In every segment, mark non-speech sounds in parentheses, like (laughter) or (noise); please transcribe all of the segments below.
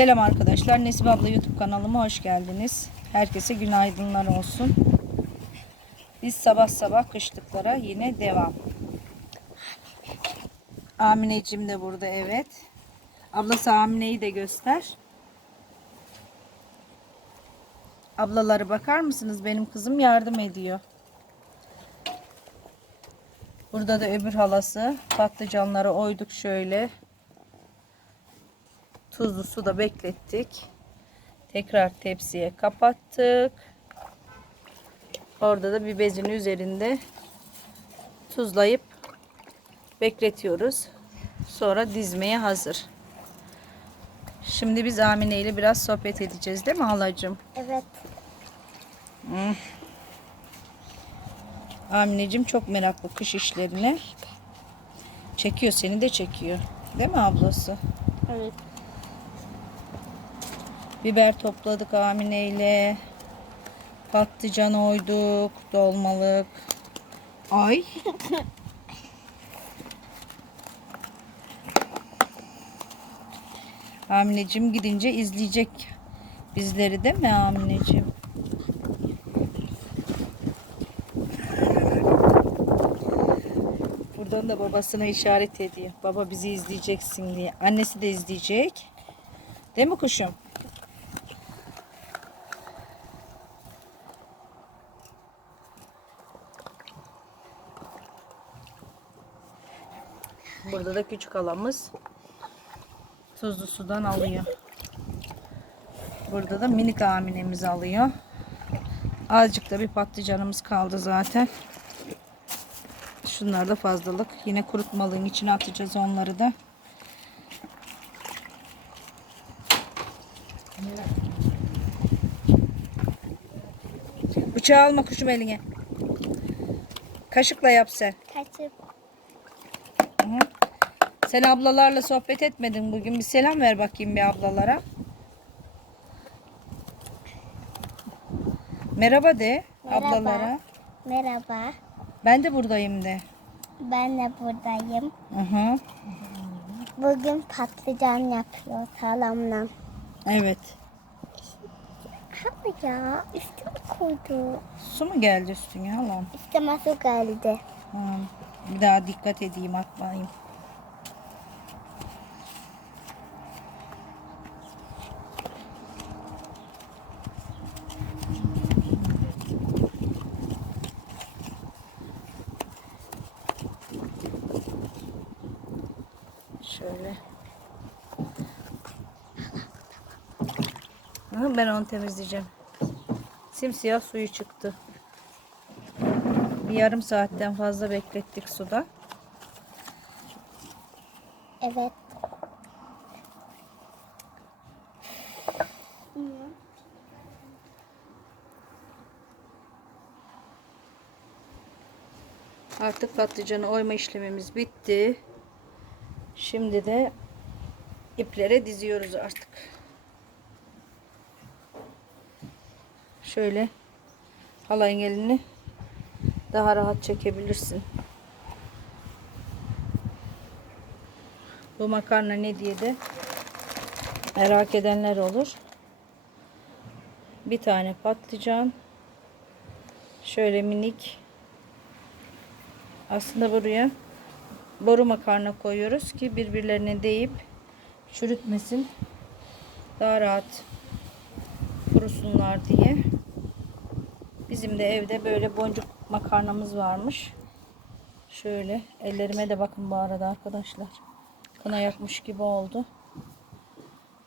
Selam arkadaşlar. Nesip abla YouTube kanalıma hoş geldiniz. Herkese günaydınlar olsun. Biz sabah sabah kışlıklara yine devam. Amineciğim de burada evet. Ablası Amine'yi de göster. Ablaları bakar mısınız? Benim kızım yardım ediyor. Burada da öbür halası. Patlıcanları oyduk şöyle. Tuzlu suda beklettik. Tekrar tepsiye kapattık. Orada da bir bezin üzerinde tuzlayıp bekletiyoruz. Sonra dizmeye hazır. Şimdi biz Amine ile biraz sohbet edeceğiz değil mi halacığım? Evet. Amineciğim çok meraklı kış işlerine. Çekiyor seni de çekiyor. Değil mi ablası? Evet. Biber topladık Amine ile. Patlıcan oyduk. Dolmalık. Ay. (laughs) Amineciğim gidince izleyecek bizleri değil mi Amineciğim? Buradan da babasına işaret ediyor. Baba bizi izleyeceksin diye. Annesi de izleyecek. Değil mi kuşum? Burada da küçük halamız tuzlu sudan alıyor. Burada da minik aminemiz alıyor. Azıcık da bir patlıcanımız kaldı zaten. Şunlar da fazlalık. Yine kurutmalığın içine atacağız onları da. Bıçağı alma kuşum eline. Kaşıkla yap sen. Hı. Sen ablalarla sohbet etmedin bugün. Bir selam ver bakayım bir ablalara. Merhaba de Merhaba. ablalara. merhaba. Ben de buradayım de. Ben de buradayım. Hı hı. Bugün patlıcan yapıyor halamla. Evet. Hadi ya üstüme koydu. Su mu geldi üstüne halam? Üstüme su geldi. Ha, bir daha dikkat edeyim atmayayım. Şöyle. Ha, ben onu temizleyeceğim. Simsiyah suyu çıktı. Bir yarım saatten fazla beklettik suda. Evet. Artık patlıcanı oyma işlemimiz bitti. Şimdi de iplere diziyoruz artık. Şöyle halayın elini daha rahat çekebilirsin. Bu makarna ne diye de merak edenler olur. Bir tane patlıcan. Şöyle minik aslında buraya boru makarna koyuyoruz ki birbirlerine değip çürütmesin. Daha rahat kurusunlar diye. Bizim de evde böyle boncuk makarnamız varmış. Şöyle ellerime de bakın bu arada arkadaşlar. Kına yakmış gibi oldu.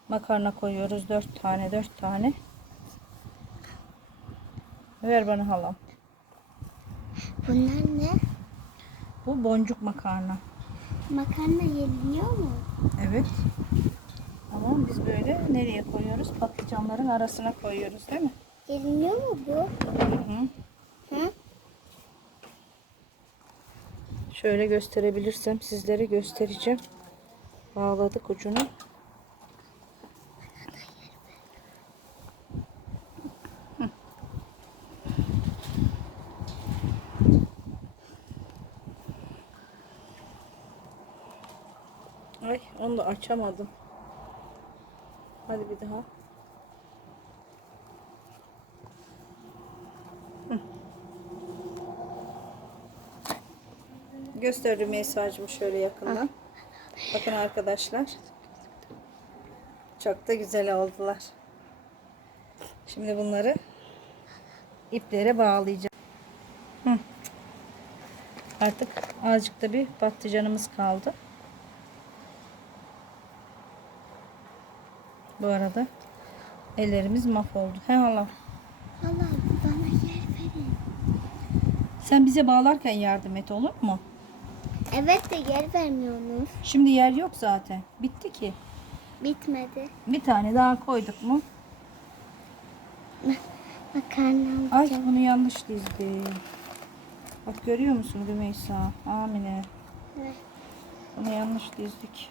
Makarna koyuyoruz. Dört tane dört tane. Ver bana halam. Bunlar ne? Bu boncuk makarna. Makarna yeniliyor mu? Evet. Ama biz böyle nereye koyuyoruz? Patlıcanların arasına koyuyoruz değil mi? Yeniliyor mu bu? Hı hı. Hı? Şöyle gösterebilirsem sizlere göstereceğim. Bağladık ucunu. Ay onu da açamadım. Hadi bir daha. Göster Rümeysa'cığım şöyle yakından. Bakın arkadaşlar. Çok da güzel oldular. Şimdi bunları iplere bağlayacağım. Hı. Artık azıcık da bir patlıcanımız kaldı. Bu arada ellerimiz mahvoldu. He Allah. Allah bana yer verin. Sen bize bağlarken yardım et olur mu? Evet de yer vermiyorsunuz. Şimdi yer yok zaten. Bitti ki. Bitmedi. Bir tane daha koyduk mu? (laughs) Makarna Ay alacağım. bunu yanlış dizdim. Bak görüyor musun Rümeysa? Amine. Evet. Bunu yanlış dizdik.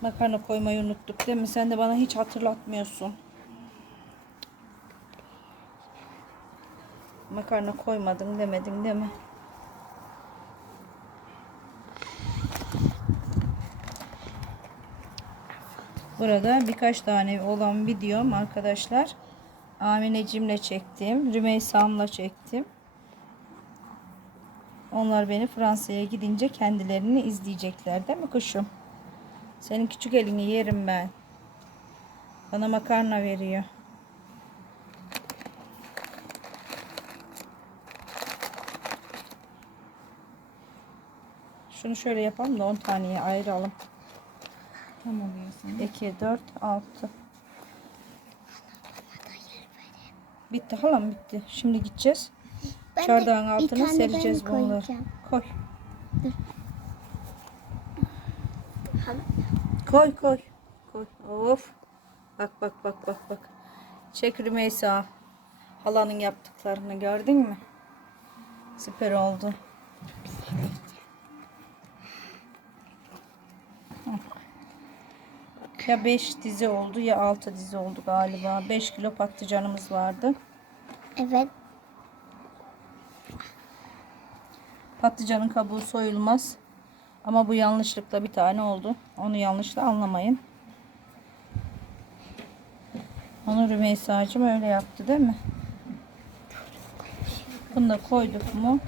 Makarna koymayı unuttuk değil mi? Sen de bana hiç hatırlatmıyorsun. Makarna koymadın demedin değil mi? Burada birkaç tane olan videom arkadaşlar. Aminecimle çektim. Rümeysa'mla çektim. Onlar beni Fransa'ya gidince kendilerini izleyecekler değil mi kuşum? Senin küçük elini yerim ben. Bana makarna veriyor. Şunu şöyle yapalım da 10 taneye ayıralım. Tamam oluyorsun. 2, 4, 6. Bitti halam bitti. Şimdi gideceğiz. Ben Çardağın altına sereceğiz bunları. Koy. Koy koy. Koy. Of. Bak bak bak bak bak. Çek Rümeysa. Halanın yaptıklarını gördün mü? Süper oldu. Hı. Ya 5 dizi oldu ya 6 dizi oldu galiba. 5 kilo patlıcanımız vardı. Evet. Patlıcanın kabuğu soyulmaz. Ama bu yanlışlıkla bir tane oldu. Onu yanlışla anlamayın. Onu Rümeysa'cığım öyle yaptı değil mi? Bunu da koyduk mu?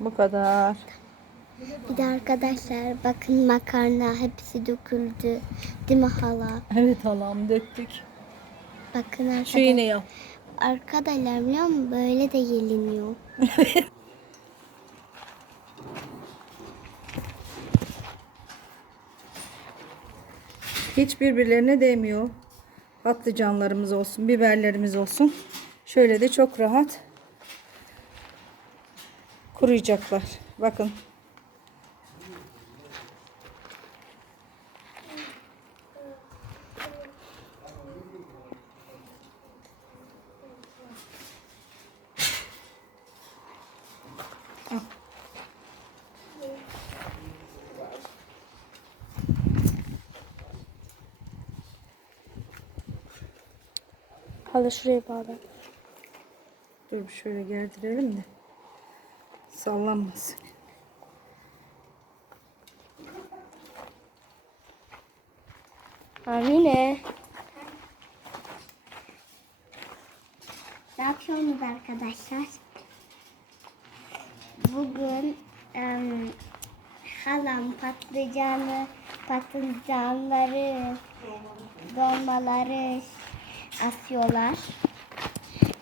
Bu kadar. Bir de arkadaşlar bakın makarna hepsi döküldü. Değil mi hala? Evet halam döktük. Bakın arkadaşlar. Şu iğne yap. Arkadaşlar biliyor musun? Böyle de geliniyor. (laughs) Hiç birbirlerine değmiyor. Patlıcanlarımız olsun, biberlerimiz olsun. Şöyle de çok rahat kuruyacaklar. Bakın. Hala şuraya bağla. Dur bir şöyle gerdirelim de sallanmasın. Amine. Ne yapıyorsunuz arkadaşlar? Bugün em, halam patlıcanı, patlıcanları, dolmaları asıyorlar.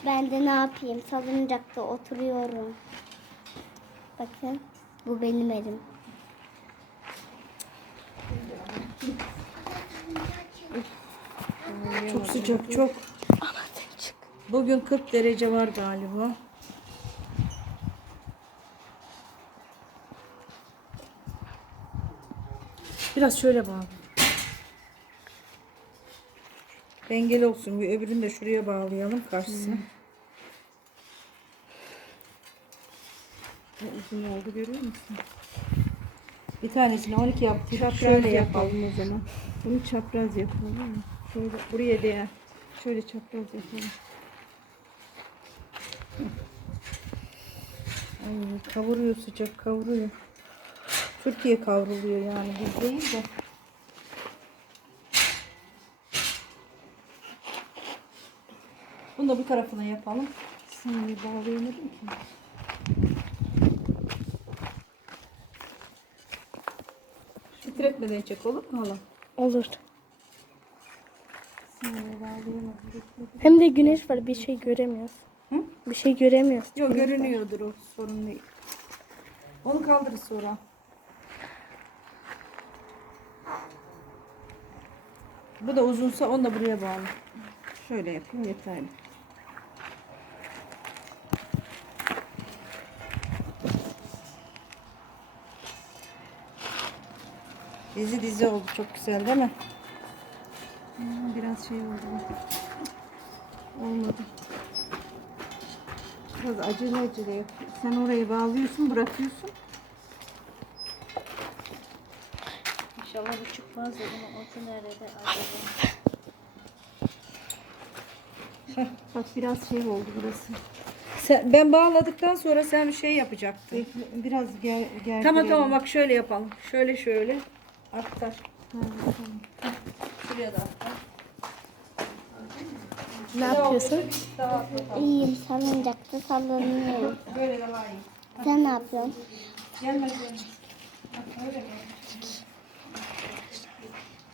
Ben de ne yapayım? Salıncakta oturuyorum. Bakın bu benim elim. Çok sıcak çok. Bugün 40 derece var galiba. Biraz şöyle bağlı. Dengeli olsun. Bir öbürünü de şuraya bağlayalım karşısına. Ne uzun oldu görüyor musun? Bir tanesini 12 yaptık. Çapraz Şöyle yapalım o zaman. Bunu çapraz yapalım? Şöyle buraya değer. Şöyle çapraz yapalım. Ay, kavuruyor sıcak kavuruyor. Türkiye kavruluyor yani biz değil de. Bunu da bu tarafına yapalım. Saniye bağlayamadım ki. Titretmeden çek olur mu hala? Olur. Hem de güneş var bir şey göremiyoruz. Hı? Bir şey göremiyoruz. Yok görünüyordur o sorun değil. Onu kaldırırız sonra. Bu da uzunsa onu da buraya bağlı. Şöyle yapayım yeterli. Dizi dizi oldu çok güzel değil mi? Biraz şey oldu. Olmadı. Biraz acele acele yap. Sen orayı bağlıyorsun, bırakıyorsun. İnşallah bu çıkmaz bunun otu nerede acaba? Bak biraz şey oldu burası. Sen, ben bağladıktan sonra sen bir şey yapacaktın. Bekle, biraz ger gerdirelim. Tamam tamam bak şöyle yapalım. Şöyle şöyle. Aktar. Ha, tamam. Şuraya da aktar. Ne yapıyorsun? Aktar. İyiyim salıncakta sallanıyorum. Böyle daha iyi. Sen ne yapıyorsun? Gelmez gelmez. Bak öyle gel.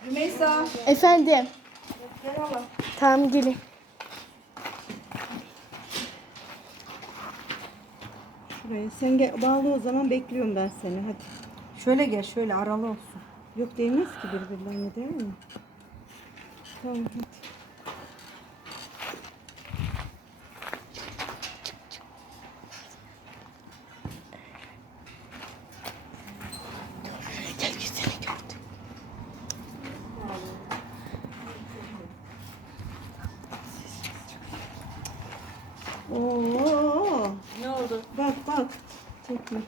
Rümeysa. Efendim. Gel hala. Tamam gelin. Şuraya. Sen gel, bağlı o zaman bekliyorum ben seni. Hadi. Şöyle gel şöyle aralı olsun. Yok değmez ki birbirlerine değil mi? Tamam hadi. Oo, Ne oldu? bak bak. Çekme.